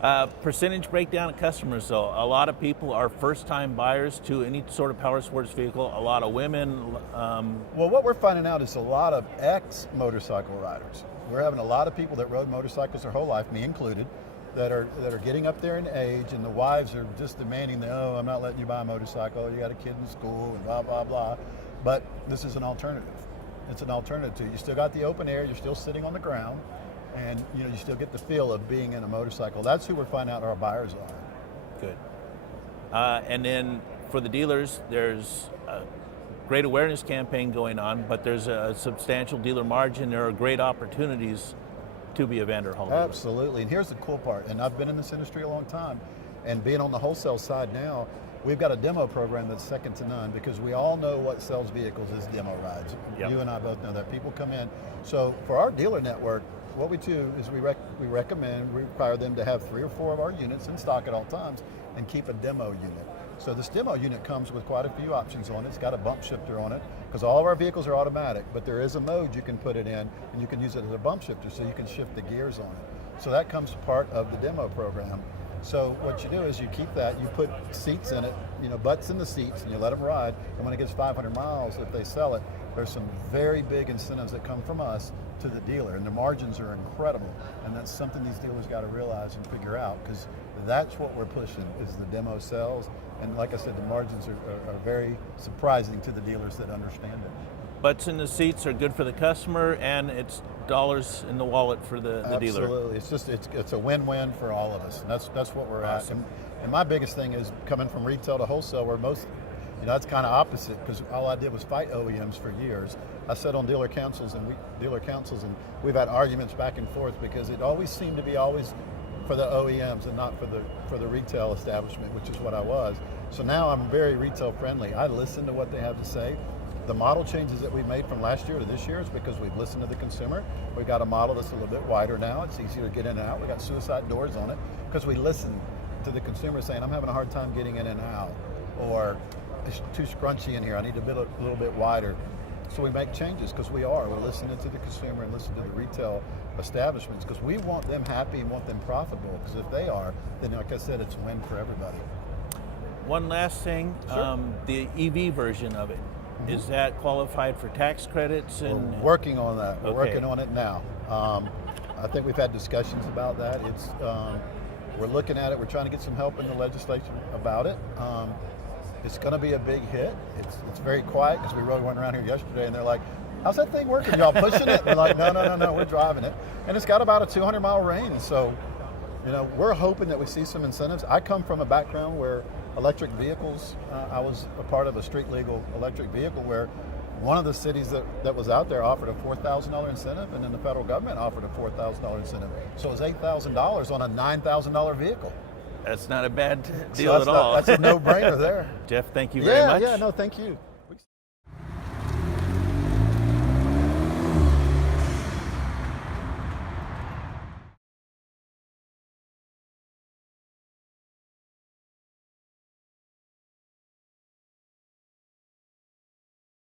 Percentage breakdown of customers, so a lot of people are first-time buyers to any sort of power sports vehicle. A lot of women. Well, what we're finding out is a lot of ex-motorcycle riders. We're having a lot of people that rode motorcycles their whole life, me included, that are getting up there in age, and the wives are just demanding that, oh, I'm not letting you buy a motorcycle, you got a kid in school, and blah, blah, blah. But this is an alternative. It's an alternative to, you still got the open air, you're still sitting on the ground, and you still get the feel of being in a motorcycle. That's who we're finding out our buyers are. Good. And then for the dealers, there's a great awareness campaign going on, but there's a substantial dealer margin. There are great opportunities to be a Vanderhall dealer. Absolutely, and here's the cool part, and I've been in this industry a long time, and being on the wholesale side now, we've got a demo program that's second to none, because we all know what sells vehicles is demo rides. Yep. You and I both know that. People come in. So for our dealer network, what we do is we require them to have 3 or 4 of our units in stock at all times and keep a demo unit. So this demo unit comes with quite a few options on it. It's got a bump shifter on it, because all of our vehicles are automatic, but there is a mode you can put it in, and you can use it as a bump shifter, so you can shift the gears on it. So that comes part of the demo program. So what you do is you keep that, you put seats in it, butts in the seats, and you let them ride, and when it gets 500 miles, if they sell it, there's some very big incentives that come from us to the dealer, and the margins are incredible, and that's something these dealers got to realize and figure out, because that's what we're pushing, is the demo sales, and like I said, the margins are very surprising to the dealers that understand it. Butts in the seats are good for the customer, and it's dollars in the wallet for the dealer. Absolutely, it's a win-win for all of us, and that's what we're awesome. at. And my biggest thing is coming from retail to wholesale, where most, that's kind of opposite, because all I did was fight OEMs for years. I sat on dealer councils and we've had arguments back and forth, because it always seemed to be for the OEMs and not for the retail establishment, which is what I was. So now I'm very retail friendly. I listen to what they have to say. The model changes that we've made from last year to this year is because we've listened to the consumer. We've got a model that's a little bit wider now. It's easier to get in and out. We got suicide doors on it, because we listen to the consumer saying, I'm having a hard time getting in and out, or it's too scrunchy in here, I need to build a little bit wider. So we make changes, because we're listening to the consumer and listening to the retail establishments, because we want them happy and want them profitable, because if they are, then like I said, it's a win for everybody. One last thing, sure. The EV version of it, is that qualified for tax credits? We're working on that. We're working on it now. I think we've had discussions about that. We're looking at it. We're trying to get some help in the legislation about it. It's going to be a big hit. It's very quiet, because we rode one around here yesterday, and they're like, how's that thing working? Y'all pushing it? We're like, no, we're driving it. And it's got about a 200-mile range. So, we're hoping that we see some incentives. I come from a background where electric vehicles, I was a part of a street legal electric vehicle where one of the cities that was out there offered a $4,000 incentive, and then the federal government offered a $4,000 incentive. So it was $8,000 on a $9,000 vehicle. That's not a bad deal at all. That's a no-brainer there. Jeff, thank you very much. Yeah, no, thank you.